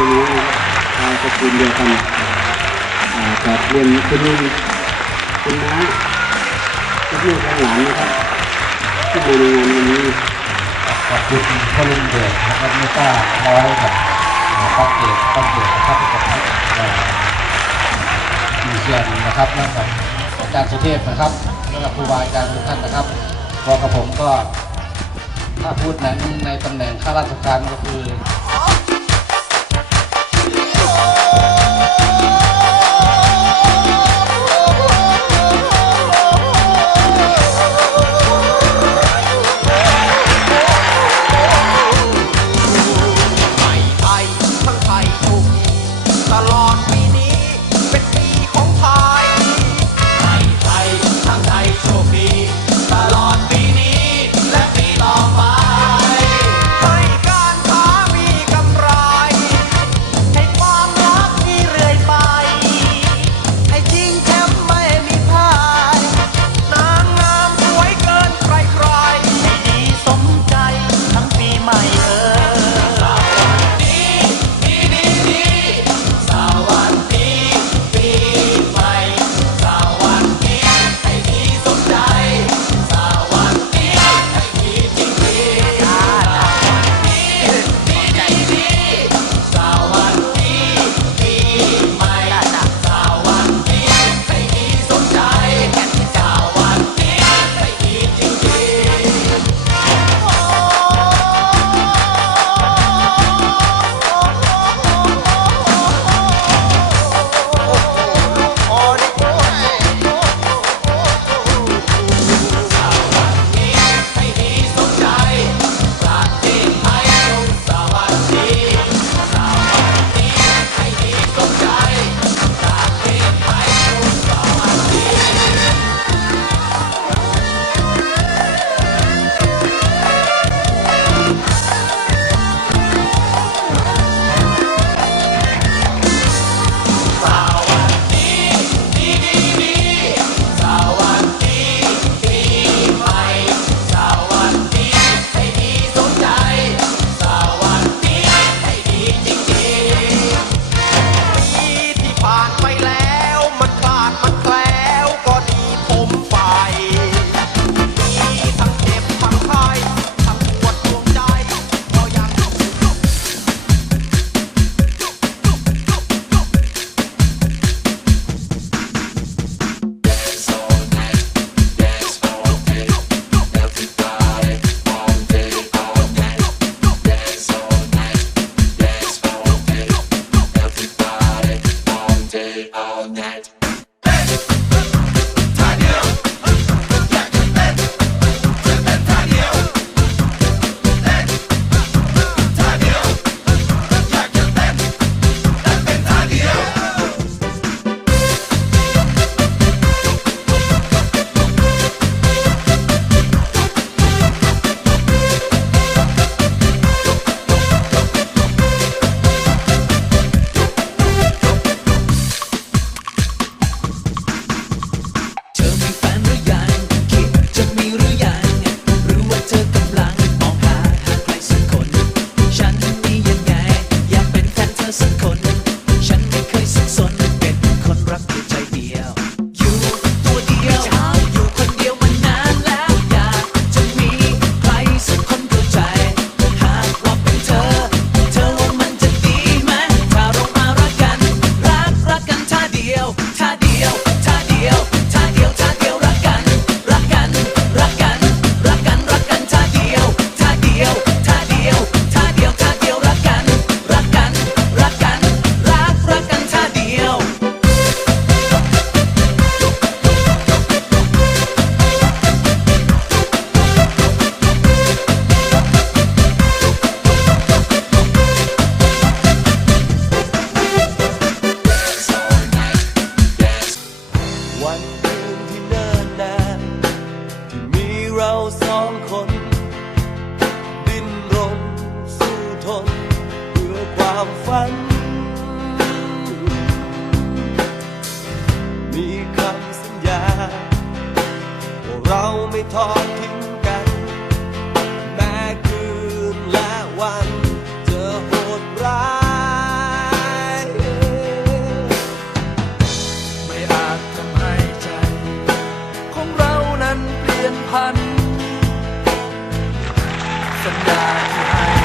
พี่น้งตระกูลเดียวกันกับเรียนคุณลุงคุณน้าคุณลูกหลานนะครับที่มาในงานวันนี้ขอบคุณพ่อลุงเดชนะครับไม่ต้าร้อยกับป้าเกศป้าเกศนะครับที่กับมีเชียนนะครับแล้วกับอาจารย์สุเทพนะครับแล้กับครูบาอาจารย์ทุกท่านนะครับพอกับผมก็ถ้าพูดนั้นในตำแหน่งข้าราชการก็คือ สองคน ดิ้นรนสู้ทนเพื่อความฝัน มีคำสัญญาว่าเราไม่ทอดทิ้งกัน แม้คืนและวันจอโหดร้าย ไม่อาจทำให้ใจ ของเรานั้นเปลี่ยนพัน tonight.